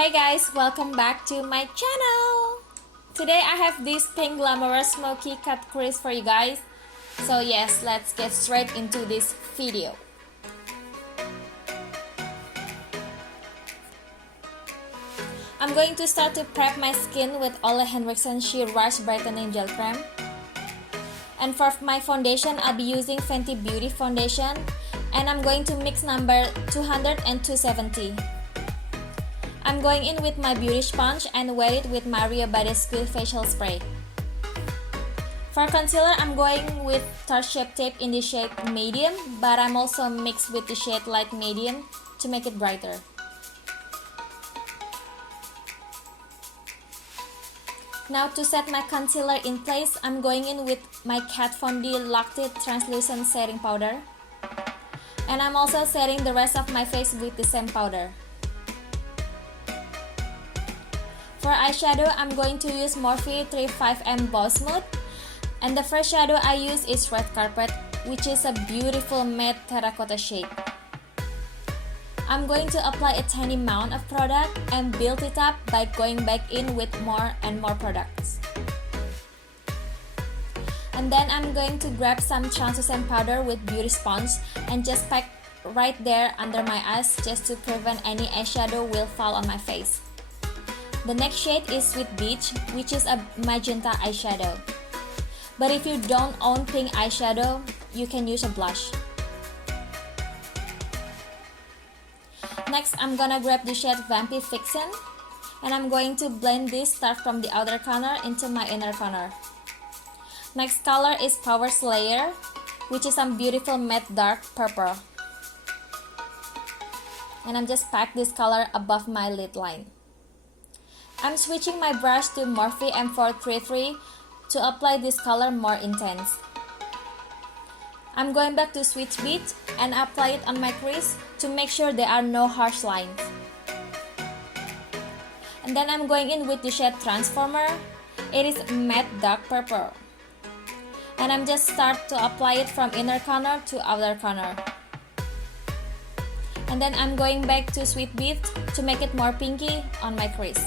Hey guys, welcome back to my channel! Today I have this pink glamorous smoky cut crease for you guys. So yes, let's get straight into this video. I'm going to start to prep my skin with Ole Henriksen Sheer Rush Brightening Gel Cream. And for my foundation, I'll be using Fenty Beauty Foundation. And I'm going to mix number 200 and 270. I'm going in with my beauty sponge and wet it with Maria Body Squeeze Facial Spray. For concealer, I'm going with Tarte Shape Tape in the shade medium, but I'm also mixed with the shade light medium to make it brighter. Now to set my concealer in place, I'm going in with my Kat Von D Lactate Translucent Setting Powder. And I'm also setting the rest of my face with the same powder. For eyeshadow, I'm going to use Morphe 35M Bow Smooth. And the first shadow I use is Red Carpet, which is a beautiful matte terracotta shade. I'm going to apply a tiny amount of product and build it up by going back in with more and more products. And then I'm going to grab some translucent powder with beauty sponge and just pack right there under my eyes just to prevent any eyeshadow will fall on my face. The next shade is Sweet Beach, which is a magenta eyeshadow. But if you don't own pink eyeshadow, you can use a blush. Next, I'm gonna grab the shade Vampy Vixen, and I'm going to blend this start from the outer corner into my inner corner. Next color is Power Slayer, which is some beautiful matte dark purple. And I'm just pack this color above my lid line. I'm switching my brush to Morphe M433 to apply this color more intense. I'm going back to Sweet Beach and apply it on my crease to make sure there are no harsh lines. And then I'm going in with the shade Transformer. It is matte dark purple. And I'm just start to apply it from inner corner to outer corner. And then I'm going back to Sweet Beach to make it more pinky on my crease.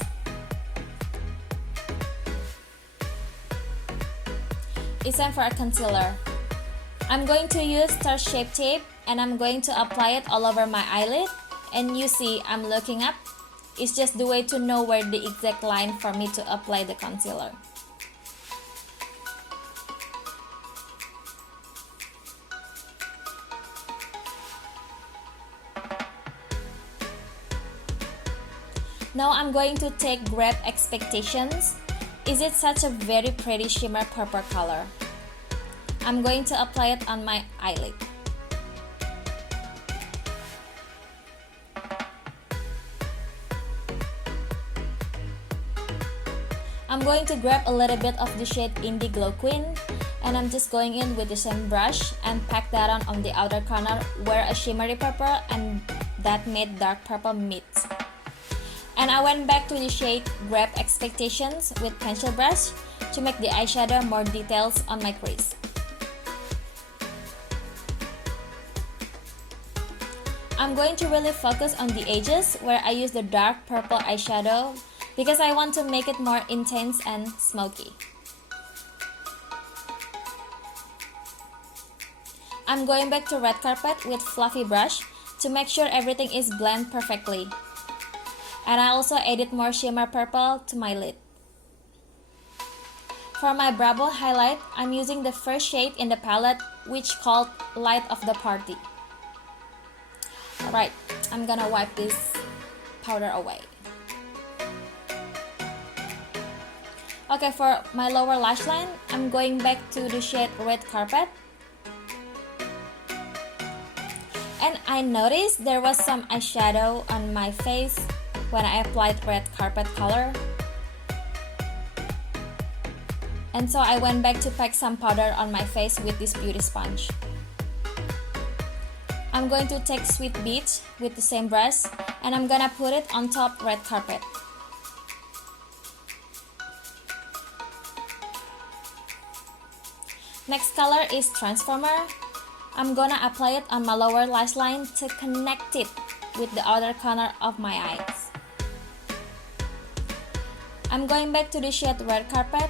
It's time for a concealer. I'm going to use Tarte Shape Tape and I'm going to apply it all over my eyelid. And you see I'm looking up. It's just the way to know where the exact line for me to apply the concealer. Now I'm going to take Grab Expectations. Is it such a very pretty shimmer purple color? I'm going to apply it on my eyelid. I'm going to grab a little bit of the shade Indie Glow Queen and I'm just going in with the same brush and pack that on the outer corner where a shimmery purple and that matte dark purple meets. And I went back to the shade Grab Expectations with pencil brush to make the eyeshadow more details on my crease. I'm going to really focus on the edges where I use the dark purple eyeshadow because I want to make it more intense and smoky. I'm going back to Red Carpet with fluffy brush to make sure everything is blend perfectly. And I also added more shimmer purple to my lid. For my brow bone highlight, I'm using the first shade in the palette, which called Light of the Party. Alright, I'm gonna wipe this powder away. Okay, for my lower lash line, I'm going back to the shade Red Carpet. And I noticed there was some eyeshadow on my face when I applied Red Carpet color. And so I went back to pack some powder on my face with this beauty sponge. I'm going to take Sweet Beach with the same brush and I'm gonna put it on top Red Carpet. Next color is Transformer. I'm gonna apply it on my lower lash line to connect it with the outer corner of my eyes. I'm going back to the shade Red Carpet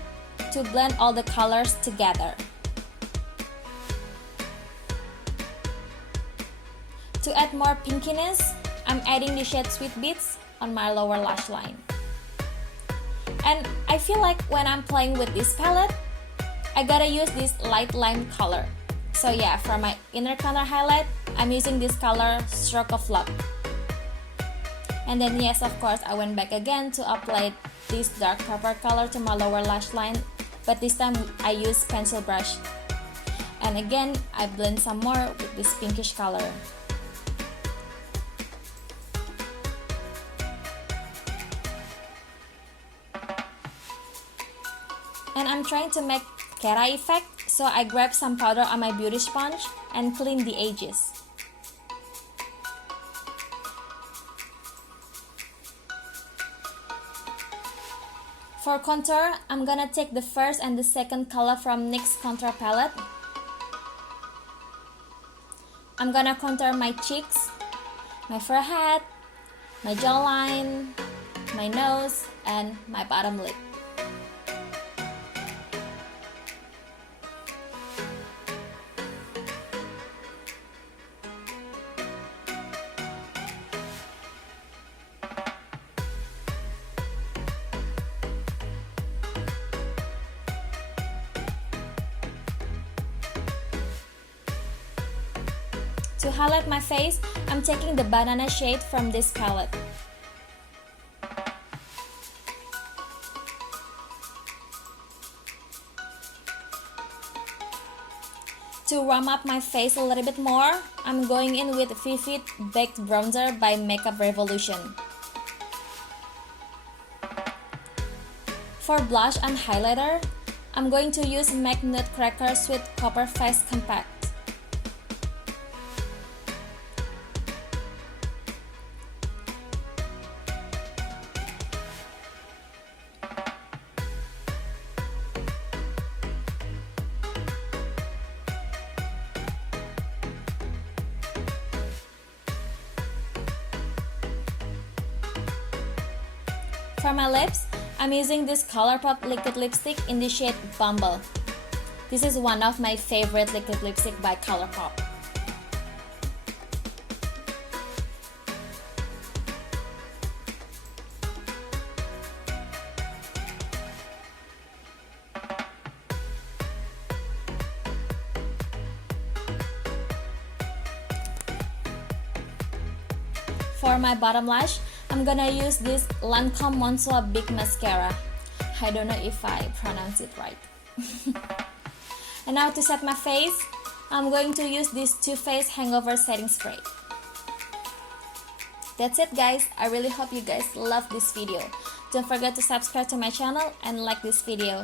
to blend all the colors together. To add more pinkiness, I'm adding the shade Sweet Beats on my lower lash line. And I feel like when I'm playing with this palette, I gotta use this light lime color. So yeah, for my inner corner highlight, I'm using this color Stroke of Luck. And then yes, of course, I went back again to apply this dark purple color to my lower lash line, but this time I use pencil brush. And again, I blend some more with this pinkish color. And I'm trying to make Kera effect, so I grab some powder on my beauty sponge and clean the edges. For contour, I'm gonna take the first and the second color from NYX Contour Palette. I'm gonna contour my cheeks, my forehead, my jawline, my nose, and my bottom lip. To highlight my face, I'm taking the banana shade from this palette. To warm up my face a little bit more, I'm going in with Vivid Baked Bronzer by Makeup Revolution. For blush and highlighter, I'm going to use MAC Nutcracker Sweet Copper Face Compact. For my lips, I'm using this ColourPop liquid lipstick in the shade Bumble. This is one of my favorite liquid lipstick by ColourPop. For my bottom lash, I'm gonna use this Lancome Monsoa Big Mascara. I don't know if I pronounce it right. And now to set my face, I'm going to use this Too Faced Hangover Setting Spray. That's it guys, I really hope you guys love this video. Don't forget to subscribe to my channel and like this video.